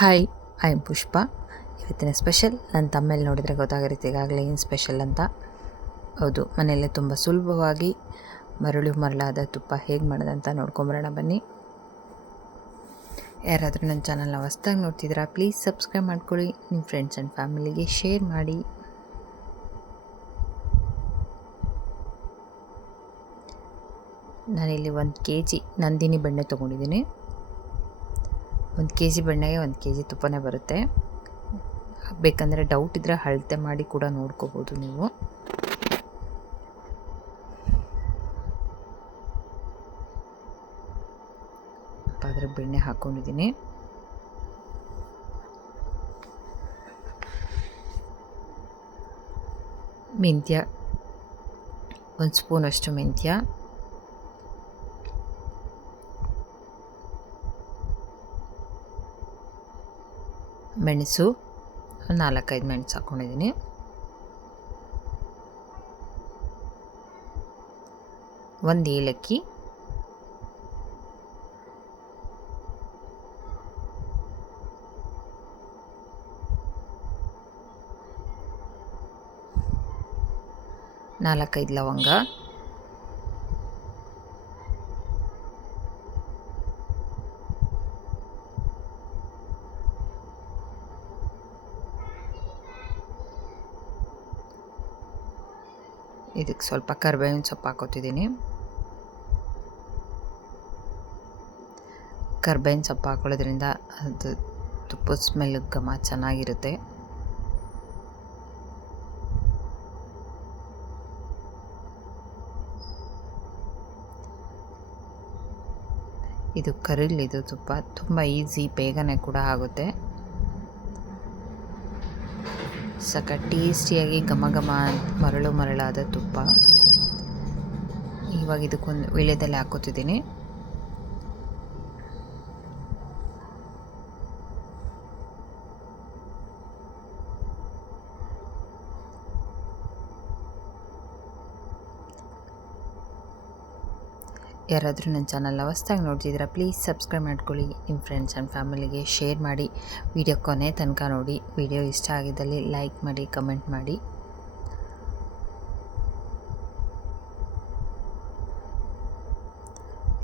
Hi I M ಪುಷ್ಪ ಇವತ್ತಿನ special ನನ್ನ ತಮ್ಮೇಲೆ ನೋಡಿದರೆ ಗೊತ್ತಾಗಿರುತ್ತೆ, ಈಗಾಗಲೇ ಏನು ಸ್ಪೆಷಲ್ ಅಂತ. ಹೌದು, ಮನೆಯಲ್ಲೇ ತುಂಬ ಸುಲಭವಾಗಿ ಮರಳು ಮರಳಾದ ತುಪ್ಪ ಹೇಗೆ ಮಾಡೋದಂತ ನೋಡ್ಕೊಂಬರೋಣ ಬನ್ನಿ. ಯಾರಾದರೂ ನನ್ನ ಚಾನಲ್ನ ಹೊಸ್ದಾಗಿ ನೋಡ್ತಿದ್ದೀರಾ ಪ್ಲೀಸ್ ಸಬ್ಸ್ಕ್ರೈಬ್ ಮಾಡ್ಕೊಳ್ಳಿ. ನಿಮ್ಮ ಫ್ರೆಂಡ್ಸ್ ಆ್ಯಂಡ್ ಫ್ಯಾಮಿಲಿಗೆ ಶೇರ್ ಮಾಡಿ. ನಾನಿಲ್ಲಿ ಒಂದು ಕೆ ಜಿ ನಂದಿನಿ ಬೆಣ್ಣೆ ತೊಗೊಂಡಿದ್ದೀನಿ. ಒಂದು ಕೆ ಜಿ ಬೆಣ್ಣೆಗೆ ಒಂದು ಕೆ ಜಿ ತುಪ್ಪನೇ ಬರುತ್ತೆ. ಬೇಕಂದರೆ ಡೌಟ್ ಇದ್ದರೆ ಅಳತೆ ಮಾಡಿ ಕೂಡ ನೋಡ್ಕೋಬೋದು ನೀವು. ಅದರ ಬೆಣ್ಣೆ ಹಾಕ್ಕೊಂಡಿದ್ದೀನಿ ಮೆಂತ್ಯ, ಒಂದು ಸ್ಪೂನಷ್ಟು ಮೆಂತ್ಯ. ಮೆಣಸು ನಾಲ್ಕೈದು ಮೆಣಸು ಹಾಕ್ಕೊಂಡಿದ್ದೀನಿ. ಒಂದು ಏಲಕ್ಕಿ. ನಾಲ್ಕೈದು ಲವಂಗ. ಇದಕ್ಕೆ ಸ್ವಲ್ಪ ಕರ್ಬೇವಿನ ಸೊಪ್ಪು ಹಾಕೋತಿದ್ದೀನಿ. ಕರ್ಬೇವಿನ ಸೊಪ್ಪು ಹಾಕೊಳ್ಳೋದ್ರಿಂದ ಅದು ತುಪ್ಪದ ಸ್ಮೆಲ್ ಘಮ ಚೆನ್ನಾಗಿರುತ್ತೆ. ಇದು ಕರಿಲಿದು ತುಪ್ಪ ತುಂಬ ಈಸಿ, ಬೇಗನೆ ಕೂಡ ಆಗುತ್ತೆ. ಸಕ ಟೇಸ್ಟಿಯಾಗಿ ಘಮ ಘಮ ಮರಳು ಮರಳಾದ ತುಪ್ಪ. ಇವಾಗ ಇದಕ್ಕೊಂದು ವೀಳ್ಯದೆಲೆ ಹಾಕೋತಿದ್ದೀನಿ. ಯಾರಾದರೂ ನನ್ನ ಚಾನಲ್ ಹೊಸ್ದಾಗಿ ನೋಡ್ತಿದ್ದೀರಾ ಪ್ಲೀಸ್ ಸಬ್ಸ್ಕ್ರೈಬ್ ಮಾಡ್ಕೊಳ್ಳಿ. ನಿಮ್ಮ ಫ್ರೆಂಡ್ಸ್ ಆ್ಯಂಡ್ ಫ್ಯಾಮಿಲಿಗೆ ಶೇರ್ ಮಾಡಿ. ವಿಡಿಯೋ ಕೊನೆ ತನಕ ನೋಡಿ. ವಿಡಿಯೋ ಇಷ್ಟ ಆಗಿದ್ದಲ್ಲಿ ಲೈಕ್ ಮಾಡಿ ಕಮೆಂಟ್ ಮಾಡಿ.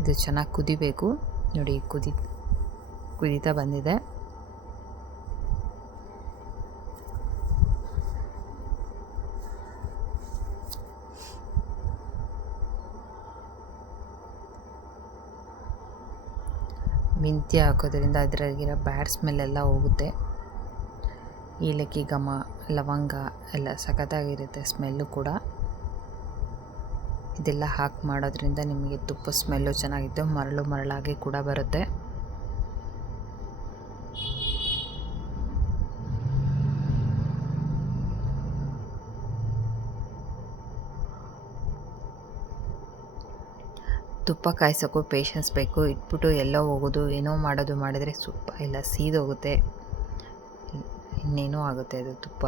ಇದು ಚೆನ್ನಾಗಿ ಕುದಿಬೇಕು. ನೋಡಿ ಕುದಿ, ಕುದೀತಾ ಬಂದಿದೆ. ಮೆಂತ್ಯ ಹಾಕೋದ್ರಿಂದ ಅದರಾಗಿರೋ ಬ್ಯಾಡ್ ಸ್ಮೆಲ್ಲೆಲ್ಲ ಹೋಗುತ್ತೆ. ಏಲಕ್ಕಿ, ಘಮ, ಲವಂಗ ಎಲ್ಲ ಸಖತ್ತಾಗಿರುತ್ತೆ ಸ್ಮೆಲ್ಲು ಕೂಡ. ಇದೆಲ್ಲ ಹಾಕಿ ಮಾಡೋದ್ರಿಂದ ನಿಮಗೆ ತುಪ್ಪ ಸ್ಮೆಲ್ಲು ಚೆನ್ನಾಗಿತ್ತು, ಮರಳು ಮರಳಾಗಿ ಕೂಡ ಬರುತ್ತೆ. ತುಪ್ಪ ಕಾಯಿಸೋಕ್ಕೂ ಪೇಷನ್ಸ್ ಬೇಕು, ಇಟ್ಬಿಟ್ಟು ಎಲ್ಲೋ ಹೋಗೋದು, ಏನೋ ಮಾಡೋದು ಮಾಡಿದರೆ ಸುಪ್ಪ ಎಲ್ಲ ಸೀದೋಗುತ್ತೆ ಇನ್ನೇನೋ ಆಗುತ್ತೆ ಅದು ತುಪ್ಪ.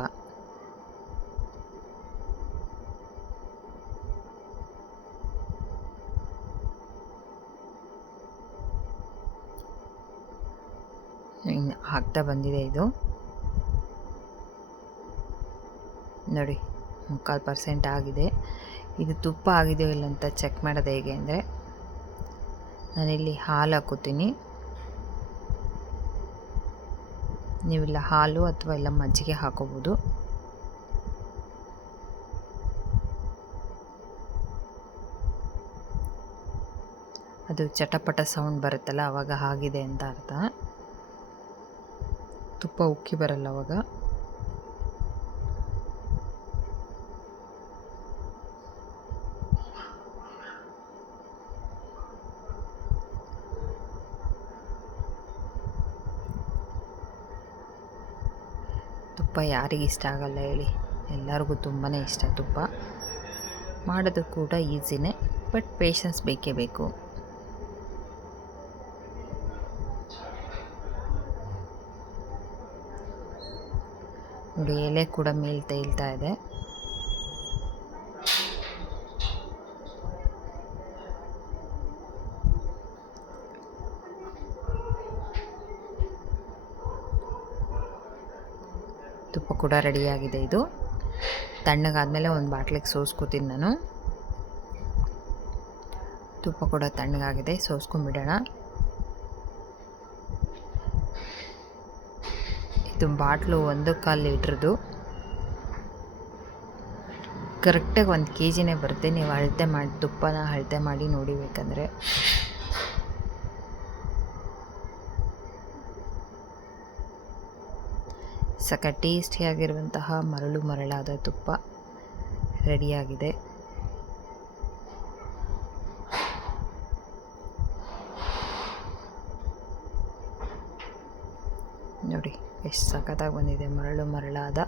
ಆಗ್ತಾ ಬಂದಿದೆ ಇದು. ನೋಡಿ, ಮುಕ್ಕಾಲು ಪರ್ಸೆಂಟ್ ಆಗಿದೆ. ಇದು ತುಪ್ಪ ಆಗಿದೆಯೋ ಇಲ್ಲ ಅಂತ ಚೆಕ್ ಮಾಡೋದು ಹೇಗೆ ಅಂದರೆ ನಾನಿಲ್ಲಿ ಹಾಲು ಹಾಕೋತೀನಿ ನೀವೆಲ್ಲ ಹಾಲು ಅಥವಾ ಇಲ್ಲ ಮಜ್ಜಿಗೆ ಹಾಕೋಬೋದು. ಅದು ಚಟಪಟ ಸೌಂಡ್ ಬರುತ್ತಲ್ಲ ಆವಾಗ ಆಗಿದೆ ಅಂತ ಅರ್ಥ. ತುಪ್ಪ ಉಕ್ಕಿ ಬರಲ್ಲ ಅವಾಗ. ತುಪ್ಪ ಯಾರಿಗೆ ಇಷ್ಟ ಆಗಲ್ಲ ಹೇಳಿ. ಎಲ್ಲರಿಗೂ ತುಂಬಾ ಇಷ್ಟ ತುಪ್ಪ. ಮಾಡೋದು ಕೂಡ ಈಸಿನೇ, ಬಟ್ ಪೇಷನ್ಸ್ ಬೇಕೇ ಬೇಕು. ನೋಡಿ ಎಲೆ ಕೂಡ ಮೇಲೆ ತೈಲ್ತಾ ಇದೆ. ತುಪ್ಪ ಕೂಡ ರೆಡಿಯಾಗಿದೆ ಇದು. ತಣ್ಣಗಾದಮೇಲೆ ಒಂದು ಬಾಟ್ಲಿಗೆ ಸೋಸ್ಕೋತೀನಿ ನಾನು. ತುಪ್ಪ ಕೂಡ ತಣ್ಣಗಾಗಿದೆ, ಸೋಸ್ಕೊಂಡ್ಬಿಡೋಣ. ಇದು ಬಾಟ್ಲು ಒಂದು ಕಾಲು ಲೀಟ್ರದ್ದು. ಕರೆಕ್ಟಾಗಿ ಒಂದು ಕೆ ಜಿನೇ ಬರುತ್ತೆ, ನೀವು ಅಳತೆ ಮಾಡಿ ತುಪ್ಪನ ಅಳತೆ ಮಾಡಿ ನೋಡಿಬೇಕಂದ್ರೆ ಸಕ ಟೇಸ್ಟಿಯಾಗಿರುವಂತಹ ಮರಳು ಮರಳಾದ ತುಪ್ಪ ರೆಡಿಯಾಗಿದೆ. ನೋಡಿ ಎಷ್ಟು ಸಖತ್ತಾಗಿ ಬಂದಿದೆ. ಮರಳು ಮರಳಾದ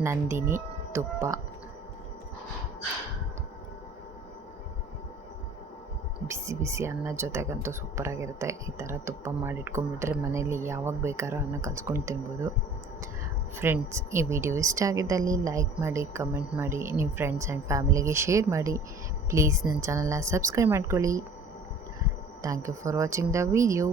ನಂದಿನಿ ತುಪ್ಪ. ಬಿಸಿ ಬಿಸಿ ಅನ್ನ ಜೊತೆಗಂತೂ ಸೂಪರಾಗಿರುತ್ತೆ ಈ ಥರ ತುಪ್ಪ ಮಾಡಿಟ್ಕೊಂಡ್ಬಿಟ್ರೆ ಮನೇಲಿ ಯಾವಾಗ ಬೇಕಾದ್ರೂ ಅನ್ನ ಕಲ್ಸ್ಕೊಂಡು ತಿನ್ಬೋದು. ಫ್ರೆಂಡ್ಸ್ ಈ ವಿಡಿಯೋ ಇಷ್ಟ ಆಗಿದ್ದಲ್ಲಿ ಲೈಕ್ ಮಾಡಿ ಕಮೆಂಟ್ ಮಾಡಿ ನಿಮ್ಮ ಫ್ರೆಂಡ್ಸ್ ಆ್ಯಂಡ್ ಫ್ಯಾಮಿಲಿಗೆ ಶೇರ್ ಮಾಡಿ. ಪ್ಲೀಸ್ ನನ್ನ ಚಾನಲ್ನ ಸಬ್ಸ್ಕ್ರೈಬ್ ಮಾಡ್ಕೊಳ್ಳಿ. Thank you for watching the video